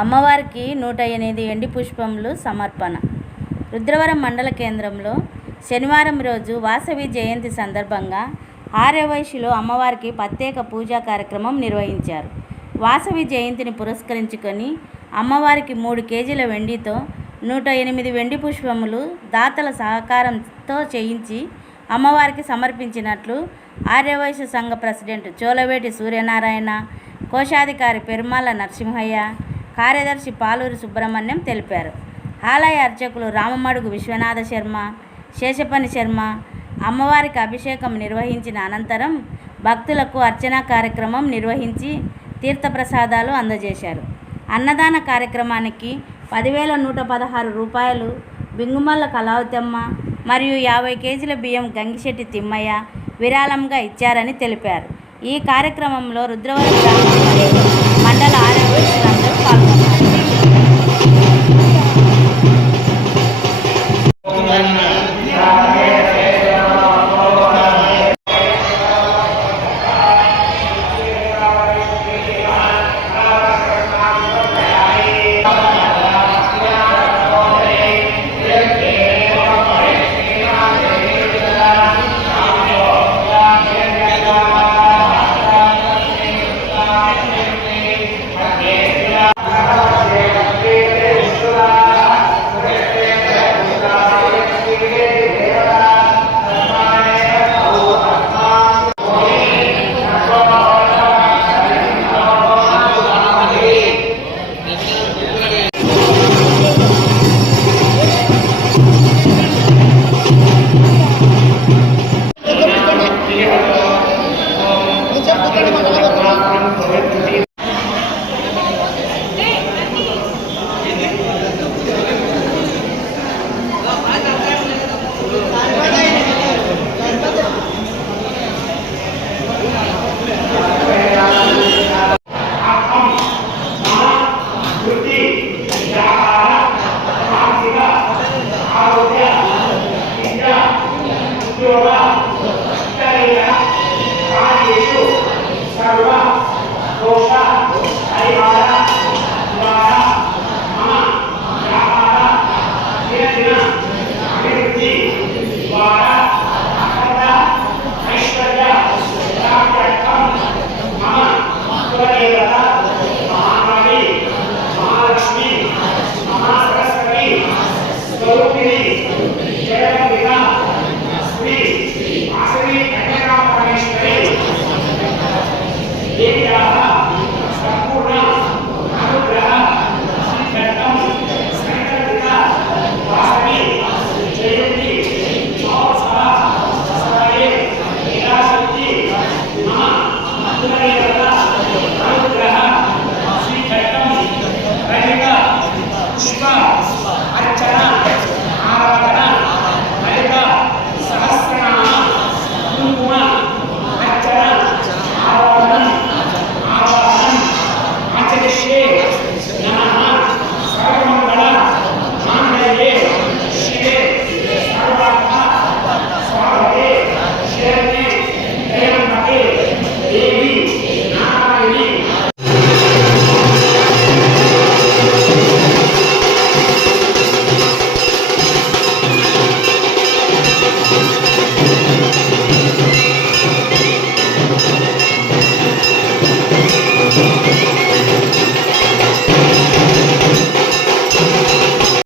అమ్మవారికి 108 ఎండి పుష్పములు సమర్పణ. రుద్రవరం మండల కేంద్రంలో శనివారం రోజు వాసవి జయంతి సందర్భంగా ఆర్యవైశ్యులు అమ్మవారికి ప్రత్యేక పూజా కార్యక్రమం నిర్వహించారు. వాసవి జయంతిని పురస్కరించుకొని అమ్మవారికి 3 కేజీల వెండితో 108 వెండి పుష్పములు దాతల సహకారంతో చేయించి అమ్మవారికి సమర్పించినట్లు ఆర్యవైశ్య సంఘ ప్రెసిడెంట్ చోలవేటి సూర్యనారాయణ, కోశాధికారి పెరుమాల నరసింహయ్య, కార్యదర్శి పాలూరి సుబ్రహ్మణ్యం తెలిపారు. ఆలయ అర్చకులు రామమడుగు విశ్వనాథ శర్మ, శేషపని శర్మ అమ్మవారికి అభిషేకం నిర్వహించిన అనంతరం భక్తులకు అర్చనా కార్యక్రమం నిర్వహించి తీర్థప్రసాదాలు అందజేశారు. అన్నదాన కార్యక్రమానికి 10,116 రూపాయలు బింగుమల్ల కళావతమ్మ మరియు 50 కేజీల బియ్యం గంగిశెట్టి తిమ్మయ్య విరాళంగా ఇచ్చారని తెలిపారు. ఈ కార్యక్రమంలో రుద్రవరం గ్రామం మరియు మండల ఆర్యవైశ్యులందరూ పాల్గొన్నారు. ఐశ్వర్య